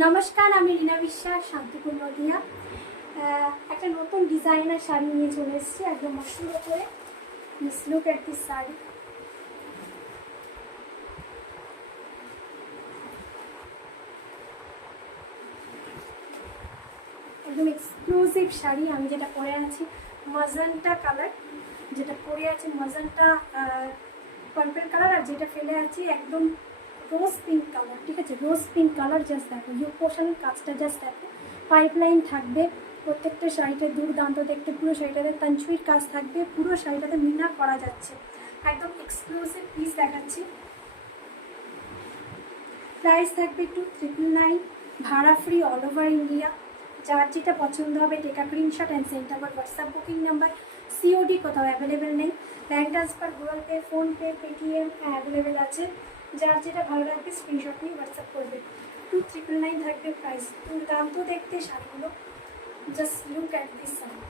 নমস্কার, আমি রিনা বিশ্বাস, শান্তিপুর নদিয়া। একটা নতুন ডিজাইনার শাড়ি নিয়ে চলে এসেছি, একদম মসুর করে। Miss look at this sari. একদম এক্সক্লুসিভ শাড়ি। আমি যেটা পরে আছি মজান্টা কালার, যেটা পরে আছে মজান্টা পার্পল কালার, আর যেটা ফেলে আছি একদম রোজ পিঙ্ক কালার। ঠিক আছে, রোজ পিঙ্ক কালার। জাস্ট দেখো ইউ পোর্শনের কাজটা, জাস্ট দেখো। পাইপলাইন থাকবে প্রত্যেকটা শাড়িতে, দুর্দান্ত দেখতে। পুরো শাড়িটাতে তানচুইর কাজ থাকবে, পুরো শাড়িটাতে মিনা করা যাচ্ছে। একদম এক্সক্লুসিভ পিস দেখাচ্ছি। প্রাইস থাকবে 2999, ভাড়া ফ্রি, অল ওভার ইন্ডিয়া। যার যেটা পছন্দ হবে take a screenshot and send our WhatsApp booking number. COD কোথাও অ্যাভেলেবেল নেই, bank transfer, Google pay, PhonePe, Paytm available আছে। যার যেটা ভালো লাগবে স্ক্রিনশট নিয়ে হোয়াটসঅ্যাপ করবে। 2999 থাকবে প্রাইস। দুর্দান্ত দেখতে শাড়িগুলো, just look at this sari.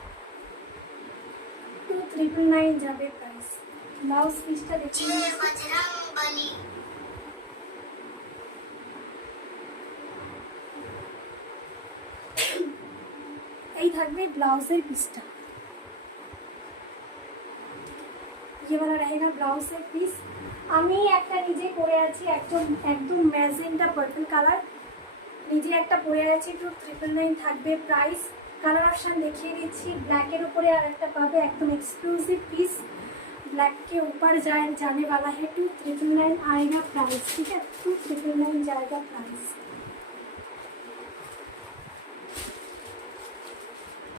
2999 যাবে প্রাইস। ব্লাউজ পিসটা দেখে এই থাকবে ব্লাউজের পিসটা। ये वाला रहेगा ব্লাউজের পিস। আমি একটা নিজে পরে আছি, একদম ম্যাজেন্টা পার্পল কালার। নিজে একটা পরে আছি। 2999 থাকবে প্রাইস। কালার অপশান দেখিয়ে দিচ্ছি। ব্ল্যাকের উপরে আর একটা পাবে, একদম एक्सक्लूसिव पीस। ब्लैक के ऊपर जाने वाला है। 2999 आएगा प्राइस। ठीक है, 2999 जाएगा प्राइस।